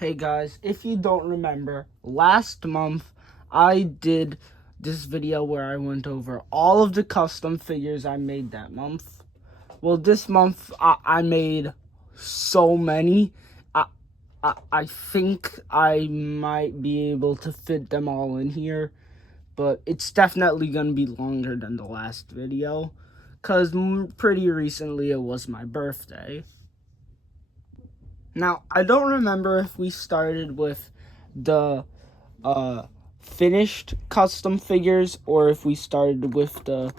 Hey guys, if you don't remember, last month I did this video where I went over all of the custom figures I made that month. Well, this month I made so many. I think I might be able to fit them all in here, but it's definitely going to be longer than the last video, because pretty recently it was my birthday. Now, I don't remember if we started with the finished custom figures or if we started with the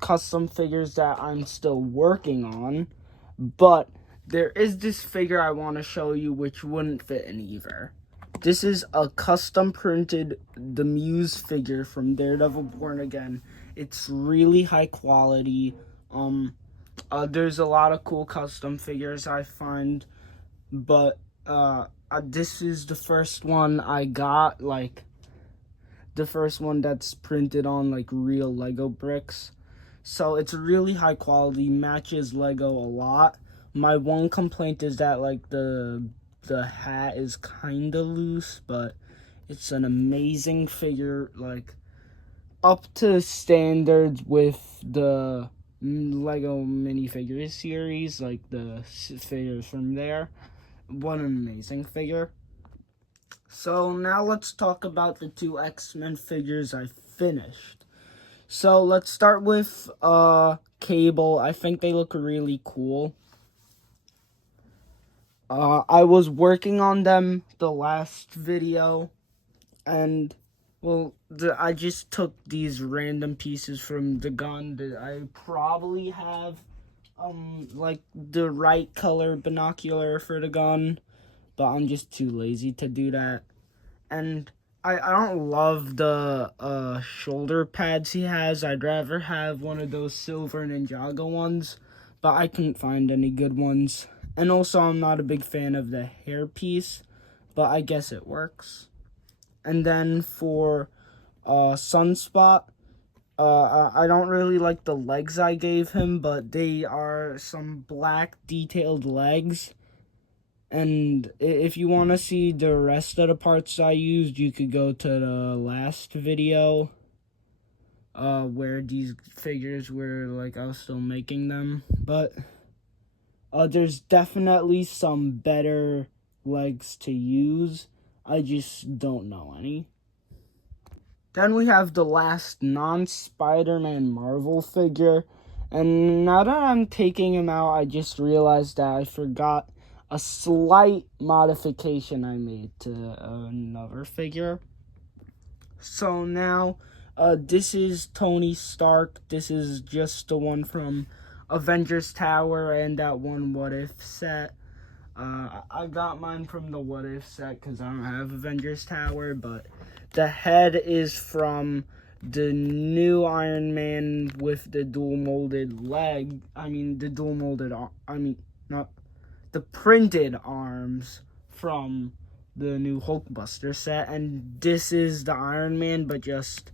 custom figures that I'm still working on, but there is this figure I want to show you which wouldn't fit in either. This is a custom printed The Muse figure from Daredevil Born Again. It's really high quality. There's a lot of cool custom figures I find, but this is the first one I got, like the first one that's printed on like real Lego bricks. So it's really high quality, matches Lego a lot. My one complaint is that like the hat is kind of loose, but it's an amazing figure, like up to standards with the Lego minifigures series, like the figures from there. What an amazing figure. So now let's talk about the two X-Men figures I finished. So let's start with Cable. I think they look really cool. I was working on them the last video, and well, I just took these random pieces from the gun that I probably have like the right color binocular for the gun, but I'm just too lazy to do that. And I don't love the shoulder pads he has. I'd rather have one of those silver Ninjago ones, but I couldn't find any good ones. And also, I'm not a big fan of the hairpiece, but I guess it works. And then for Sunspot, I don't really like the legs I gave him, but they are some black detailed legs. And if you want to see the rest of the parts I used, you could go to the last video where these figures were, like, I was still making them. But there's definitely some better legs to use. I just don't know any. Then we have the last non-Spider-Man Marvel figure. And now that I'm taking him out, I just realized that I forgot a slight modification I made to another figure. So now, this is Tony Stark. This is just the one from Avengers Tower and that one What If set. I got mine from the What If set because I don't have Avengers Tower, but the head is from the new Iron Man with the dual molded leg. Not the printed arms from the new Hulkbuster set. And this is the Iron Man, but just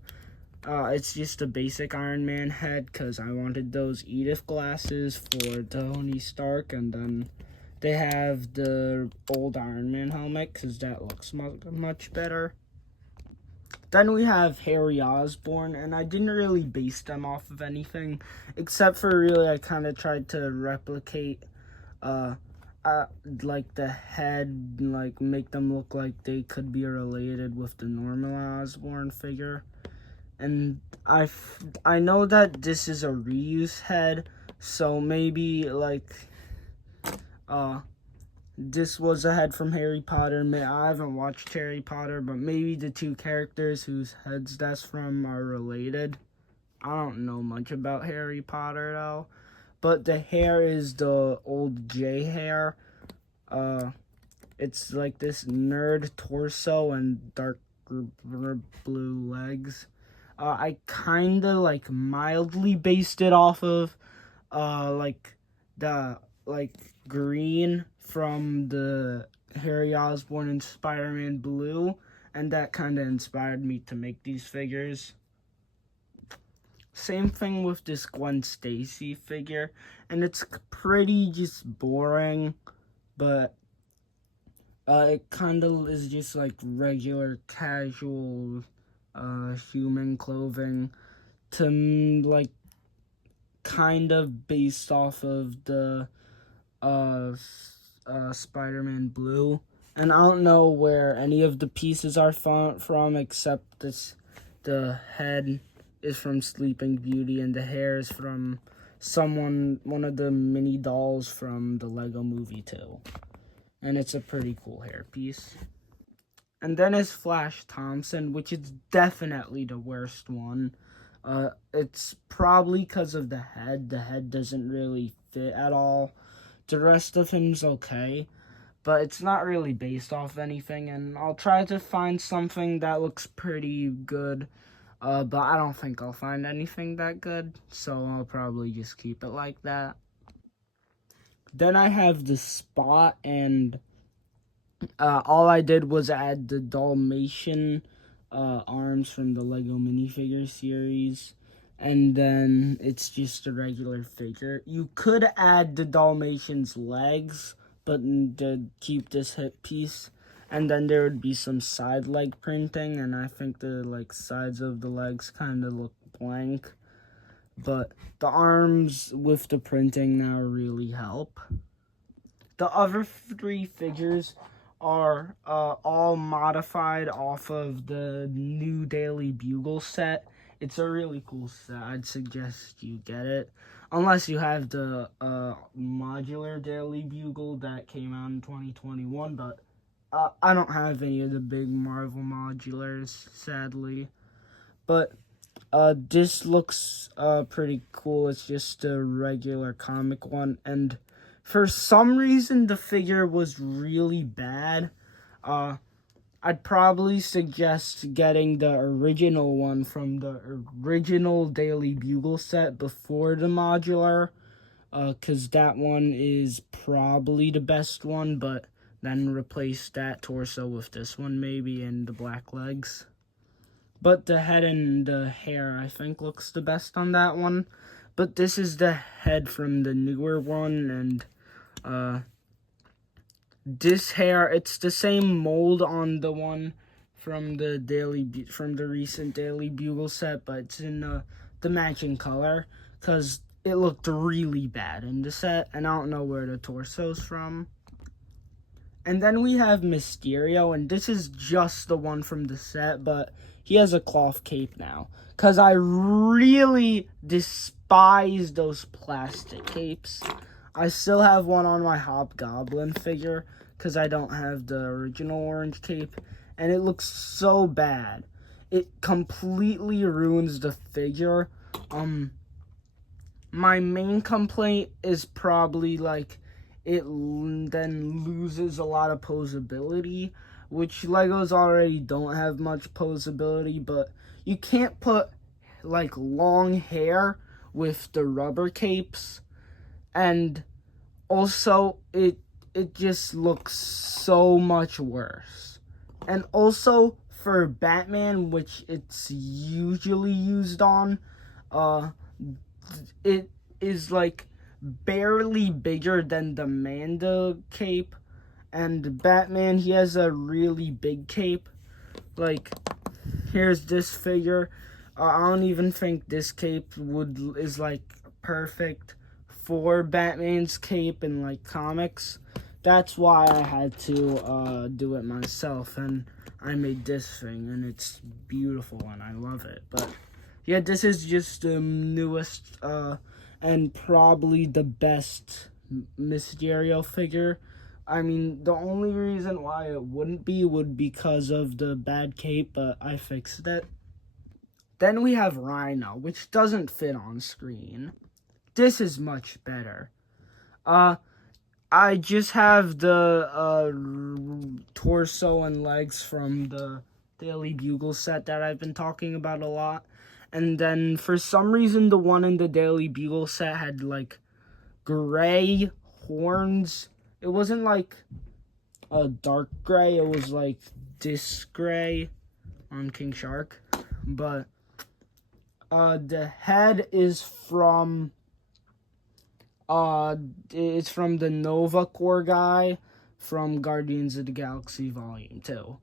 it's just a basic Iron Man head because I wanted those Edith glasses for Tony Stark. And then they have the old Iron Man helmet because that looks much better. Then we have Harry Osborn, and I didn't really base them off of anything, except for really I kind of tried to replicate like the head, like make them look like they could be related with the normal Osborn figure. And I know that this is a reuse head, so maybe like this was a head from Harry Potter. I haven't watched Harry Potter, but maybe the two characters whose heads that's from are related. I don't know much about Harry Potter though. But the hair is the old J hair. It's like this nerd torso and dark blue legs. I kinda like mildly based it off of like the green from the Harry Osborn and Spider-Man Blue, and that kind of inspired me to make these figures. Same thing with this Gwen Stacy figure, and it's pretty just boring, but It kind of is just like regular casual human clothing to like kind of based off of the Spider-Man Blue. And I don't know where any of the pieces are from except the head is from Sleeping Beauty and the hair is from one of the mini dolls from the Lego Movie 2. And it's a pretty cool hairpiece. And then is Flash Thompson, which is definitely the worst one. It's probably because of the head. The head doesn't really fit at all. The rest of him's okay, but it's not really based off anything, and I'll try to find something that looks pretty good, but I don't think I'll find anything that good, so I'll probably just keep it like that. Then I have the Spot, and all I did was add the Dalmatian arms from the Lego minifigure series, and then it's just a regular figure. You could add the Dalmatian's legs, but to keep this hip piece, and then there would be some side leg printing, and I think the sides of the legs kind of look blank, but the arms with the printing now really help. The other 3 figures are all modified off of the new Daily Bugle set. It's a really cool set. I'd suggest you get it. Unless you have the modular Daily Bugle that came out in 2021, but I don't have any of the big Marvel modulars, sadly. But this looks pretty cool. It's just a regular comic one, and for some reason the figure was really bad. I'd probably suggest getting the original one from the original Daily Bugle set before the modular, because that one is probably the best one, but then replace that torso with this one maybe and the black legs. But the head and the hair, I think, looks the best on that one. But this is the head from the newer one, and this hair, it's the same mold on the one from the recent Daily Bugle set, but it's in the matching color, because it looked really bad in the set, and I don't know where the torso's from. And then we have Mysterio, and this is just the one from the set, but he has a cloth cape now, because I really despise those plastic capes. I still have one on my Hobgoblin figure, because I don't have the original orange cape, and it looks so bad. It completely ruins the figure. My main complaint is probably, it then loses a lot of posability, which Legos already don't have much posability, but you can't put, long hair with the rubber capes, and also, it just looks so much worse. And also, for Batman, which it's usually used on, it is, barely bigger than the Manda cape. And Batman, he has a really big cape. Here's this figure. I don't even think this cape is perfect for Batman's cape in comics. That's why I had to do it myself, and I made this thing, and it's beautiful and I love it. But yeah, this is just the newest and probably the best Mysterio figure. I mean, the only reason why it wouldn't be would because of the bad cape, but I fixed it. Then we have Rhino, which doesn't fit on screen. This is much better. I just have the torso and legs from the Daily Bugle set that I've been talking about a lot. And then for some reason the one in the Daily Bugle set had gray horns. It wasn't a dark gray, it was this gray on King Shark. But the head is from it's from the Nova Corps guy from Guardians of the Galaxy Volume 2.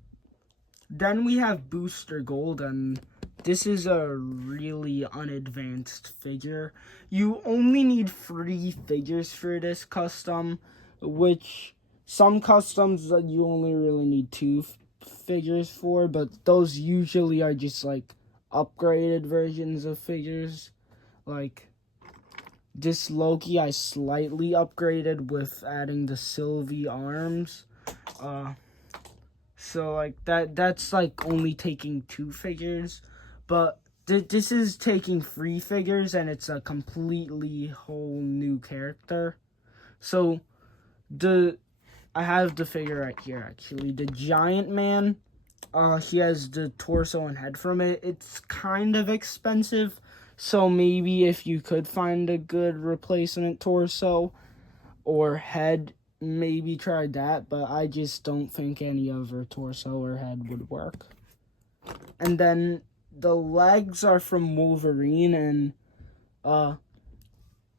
Then we have Booster Gold, and this is a really unadvanced figure. You only need 3 figures for this custom, which some customs that you only really need 2 figures for, but those usually are just like upgraded versions of figures. Like this Loki I slightly upgraded with adding the Sylvie arms. So like that's like only taking 2 figures, but this is taking 3 figures, and it's a completely whole new character. So I have the figure right here actually. The Giant Man, he has the torso and head from it. It's kind of expensive, so maybe if you could find a good replacement torso or head, maybe try that, but I just don't think any other torso or head would work. And then the legs are from Wolverine, and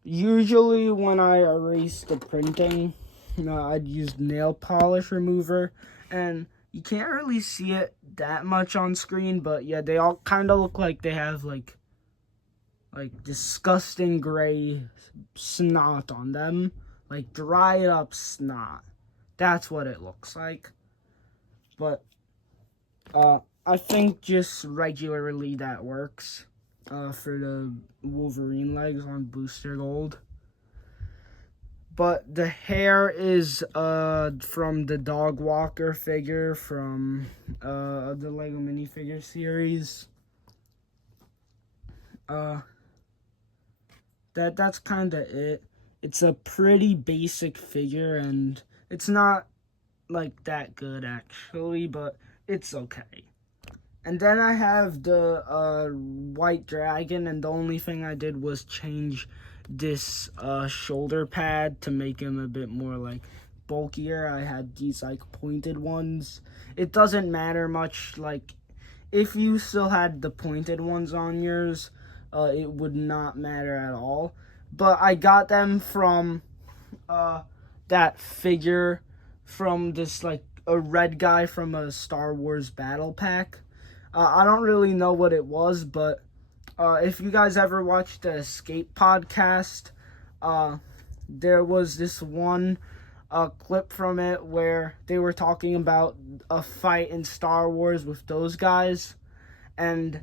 usually when I erase the printing, I'd use nail polish remover, and you can't really see it that much on screen, but yeah, they all kind of look like they have like disgusting gray snot on them. Like dried up snot. That's what it looks like. But I think just regularly that works for the Wolverine legs on Booster Gold. But the hair is from the Dog Walker figure from the Lego minifigure series. That's kind of it. It's a pretty basic figure, and it's not like that good actually, but it's okay. And then I have the White Dragon, and the only thing I did was change this shoulder pad to make him a bit more like bulkier. I had these like pointed ones. It doesn't matter much, like if you still had the pointed ones on yours, it would not matter at all. But I got them from that figure from this like a red guy from a Star Wars battle pack. I don't really know what it was, but if you guys ever watched the Escape podcast, there was this one clip from it where they were talking about a fight in Star Wars with those guys, and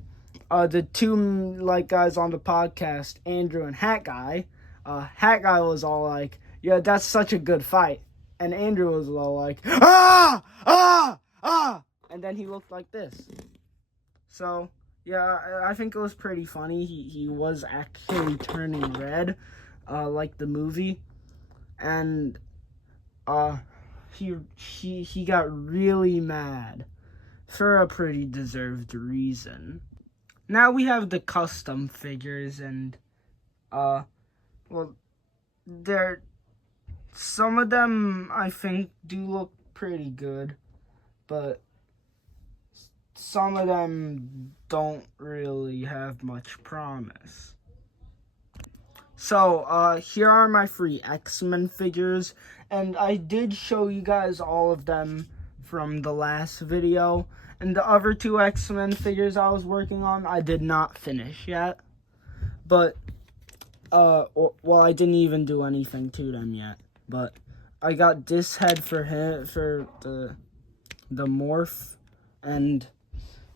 the two like guys on the podcast, Andrew and Hat Guy was all like, "Yeah, that's such a good fight," and Andrew was all like, "Ah, ah, ah," and then he looked like this. So yeah, I think it was pretty funny. He was actually turning red, like the movie, and he got really mad for a pretty deserved reason. Now we have the custom figures, and well, some of them I think do look pretty good, but some of them don't really have much promise. So, here are my 3 X-Men figures, and I did show you guys all of them from the last video, and the other 2 X-Men figures I was working on, I did not finish yet, but, well, I didn't even do anything to them yet, but I got this head for him, for the Morph, and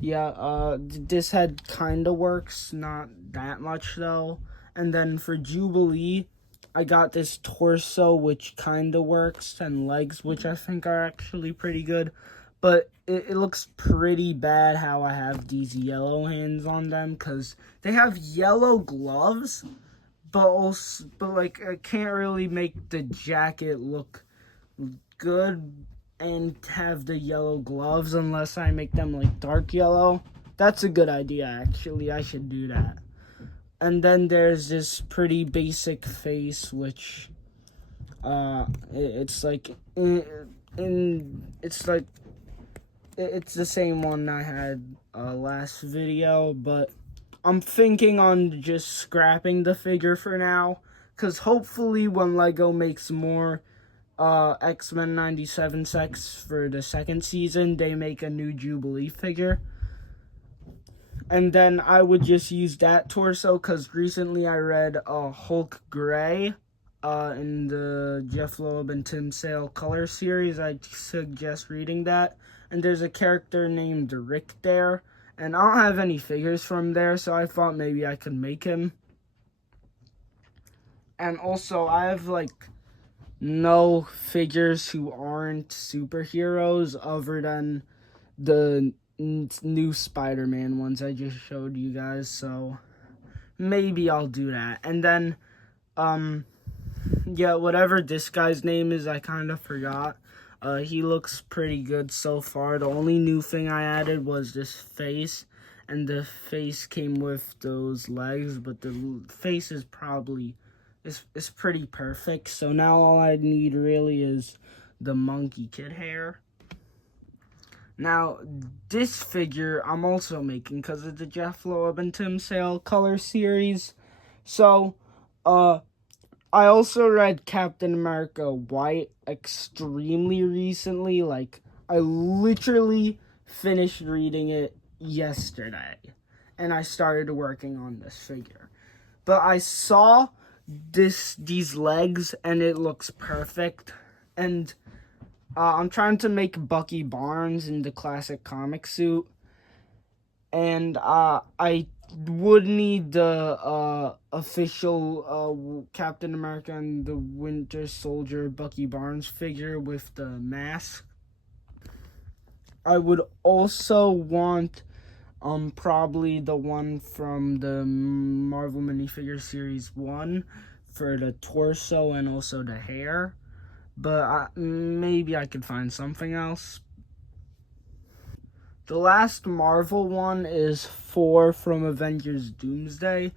yeah, this head kind of works, not that much though. And then for Jubilee, I got this torso, which kind of works, and legs, which I think are actually pretty good. But it looks pretty bad how I have these yellow hands on them, because they have yellow gloves, but like, I can't really make the jacket look good and have the yellow gloves unless I make them like dark yellow. That's a good idea, actually. I should do that. And then there's this pretty basic face, which it's like it's the same one I had last video, but I'm thinking on just scrapping the figure for now, because hopefully when Lego makes more X-Men 97 Sex for the second season, they make a new Jubilee figure. And then I would just use that torso because recently I read Hulk Gray in the Jeff Loeb and Tim Sale color series. I suggest reading that. And there's a character named Rick there. And I don't have any figures from there, so I thought maybe I could make him. And also, I have no figures who aren't superheroes other than the new Spider-Man ones I just showed you guys, so maybe I'll do that. And then yeah, whatever this guy's name is, I kind of forgot. He looks pretty good so far. The only new thing I added was this face, and the face came with those legs, but the face is probably is pretty perfect. So now all I need really is the Monkey Kid hair. Now, this figure I'm also making because of the Jeff Loeb and Tim Sale color series. So, I also read Captain America White extremely recently. I literally finished reading it yesterday. And I started working on this figure. But I saw these legs and it looks perfect. And I'm trying to make Bucky Barnes in the classic comic suit. And I would need the official Captain America and the Winter Soldier Bucky Barnes figure with the mask. I would also want probably the one from the Marvel minifigure series 1 for the torso and also the hair. But maybe I could find something else. The last Marvel one is 4 from Avengers Doomsday.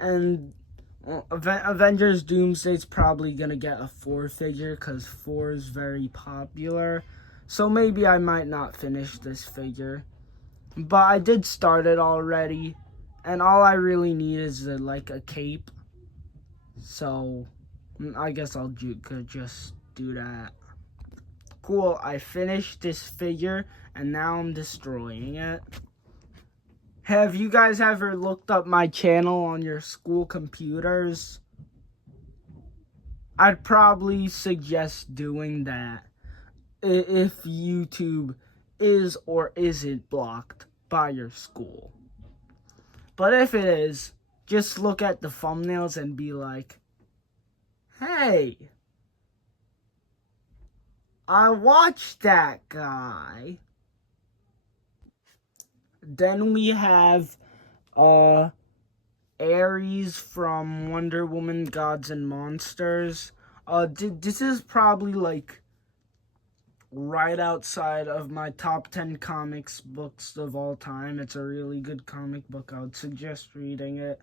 And Avengers Doomsday is probably going to get a 4 figure because 4 is very popular. So maybe I might not finish this figure. But I did start it already. And all I really need is a cape. So I guess I'll just do that. Cool, I finished this figure and now I'm destroying it. Have you guys ever looked up my channel on your school computers? I'd probably suggest doing that if YouTube is or isn't blocked by your school. But if it is, just look at the thumbnails and be like, hey, I watched that guy. Then we have Ares from Wonder Woman Gods and Monsters. This is probably right outside of my top 10 comics books of all time. It's a really good comic book. I would suggest reading it.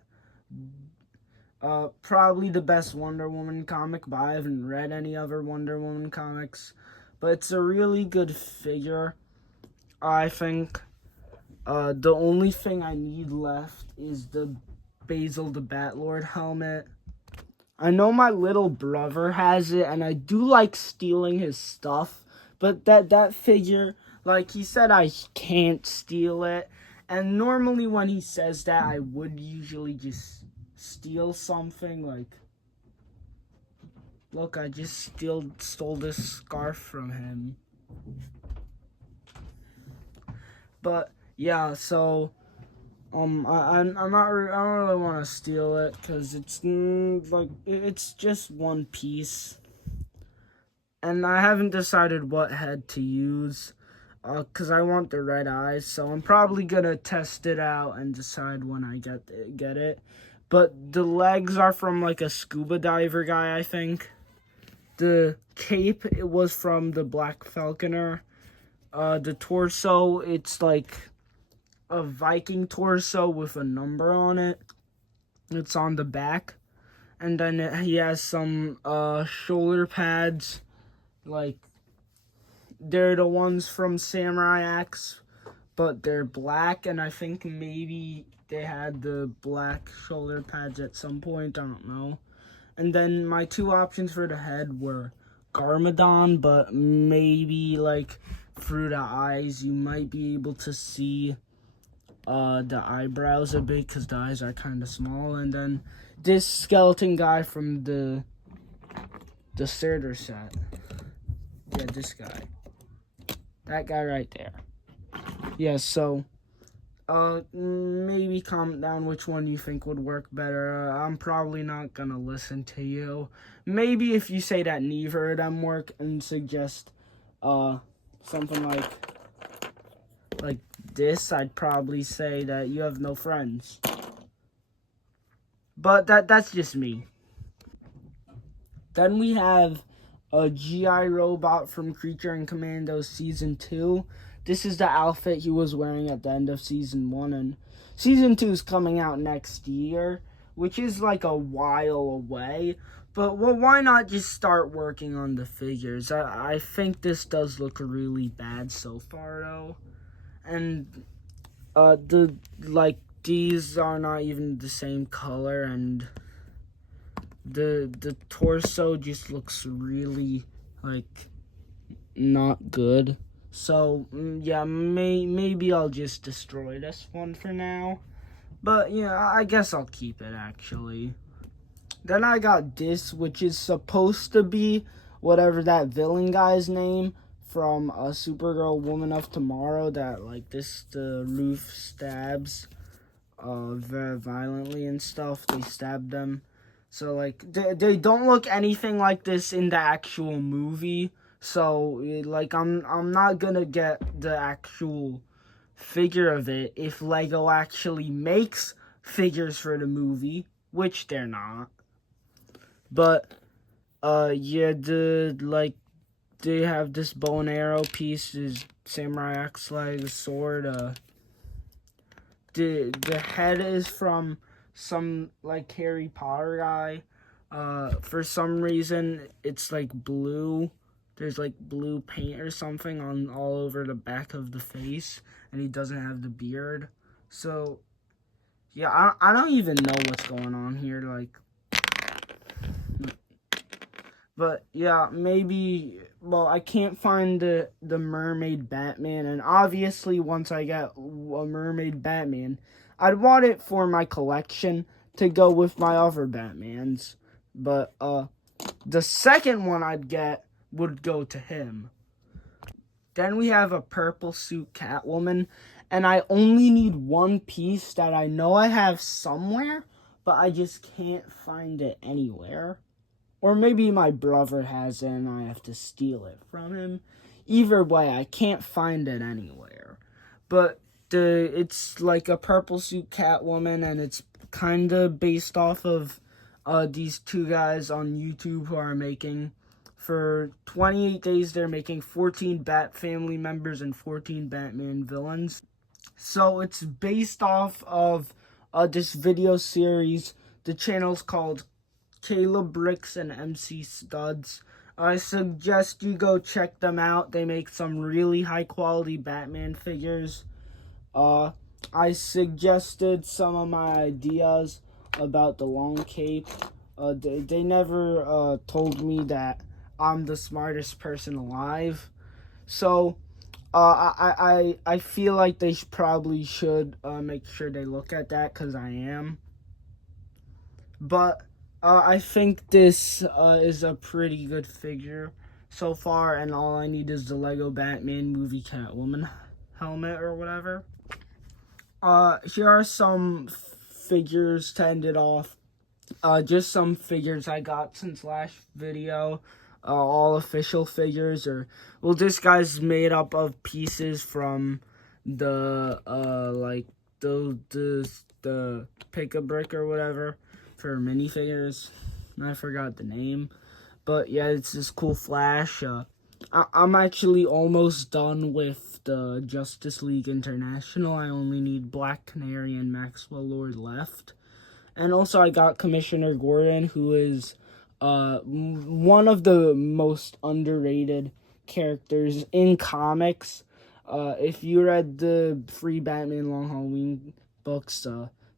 Probably the best Wonder Woman comic, but I haven't read any other Wonder Woman comics. But it's a really good figure, I think. The only thing I need left is the Basil the Batlord helmet. I know my little brother has it, and I do like stealing his stuff. But that figure, he said I can't steal it. And normally when he says that, I would usually just steal something. Look, I just stole this scarf from him. But yeah, so I don't really want to steal it because it's just one piece, and I haven't decided what head to use, because I want the red eyes. So I'm probably gonna test it out and decide when I get it. But the legs are from a scuba diver guy, I think. The cape, it was from the Black Falconer. The torso, it's a Viking torso with a number on it. It's on the back. And then he has some shoulder pads. They're the ones from Samurai X, but they're black. And I think maybe they had the black shoulder pads at some point. I don't know. And then my 2 options for the head were Garmadon, but maybe like through the eyes you might be able to see the eyebrows a bit because the eyes are kind of small. And then this skeleton guy from the starter set. Yeah, this guy. That guy right there. Yeah, so maybe comment down which one you think would work better. I'm probably not gonna listen to you. Maybe if you say that neither of them work and suggest something like this, I'd probably say that you have no friends. But that's just me. Then we have a GI robot from Creature and Commando Season 2. This is the outfit he was wearing at the end of Season 1, and Season 2 is coming out next year, which is like a while away. But well, why not just start working on the figures? I think this does look really bad so far, though. And these are not even the same color, and the torso just looks really like not good. So yeah, maybe I'll just destroy this one for now. But yeah, I guess I'll keep it actually. Then I got this, which is supposed to be whatever that villain guy's name from Supergirl Woman of Tomorrow, that like the roof stabs very violently and stuff. They stabbed them. So like they don't look anything like this in the actual movie. So like I'm not gonna get the actual figure of it if Lego actually makes figures for the movie, which they're not. But yeah, they have this bow and arrow piece, is samurai axe like sword. The head is from some like Harry Potter guy. For some reason it's like blue. There's like blue paint or something on all over the back of the face, and he doesn't have the beard. So yeah, I don't even know what's going on here, like. But yeah, maybe, well, I can't find the mermaid Batman, and obviously once I get a mermaid Batman, I'd want it for my collection to go with my other Batmans. But the second one I'd get would go to him. Then we have a purple suit Catwoman, and I only need one piece that I know I have somewhere, but I just can't find it anywhere. Or maybe my brother has it and I have to steal it from him. Either way, I can't find it anywhere. But it's like a purple suit Catwoman, and it's kind of based off of these two guys on YouTube who are making. For 28 days, they're making 14 Bat family members and 14 Batman villains. So it's based off of this video series. The channel's called Caleb Bricks and MC Studs. I suggest you go check them out. They make some really high quality Batman figures. I suggested some of my ideas about the long cape. They never told me that I'm the smartest person alive. So I feel like they probably should make sure they look at that, because I am. But I think this is a pretty good figure so far, and all I need is the Lego Batman movie Catwoman helmet or whatever. Here are some figures to end it off. Just some figures I got since last video. All official figures, or well, this guy's made up of pieces from the like the Pick-a-Brick or whatever for minifigures. I forgot the name, but yeah, it's this cool Flash. I'm actually almost done with the Justice League International. I only need Black Canary and Maxwell Lord left. And also I got Commissioner Gordon, who is one of the most underrated characters in comics. If you read the free Batman Long Halloween books,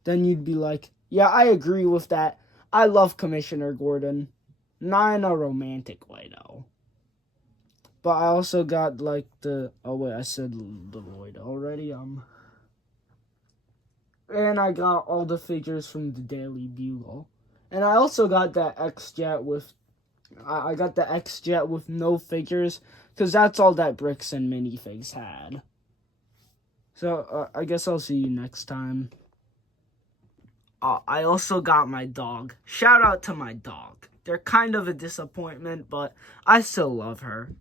then you'd be like, yeah, I agree with that. I love Commissioner Gordon. Not in a romantic way, though. But I also got like oh wait, I said the Lloyd already. And I got all the figures from the Daily Bugle. And I also got that X-Jet with I got the X-Jet with no figures, because that's all that Bricks and Minifigs had. So, I guess I'll see you next time. I also got my dog. Shout out to my dog. They're kind of a disappointment, but I still love her.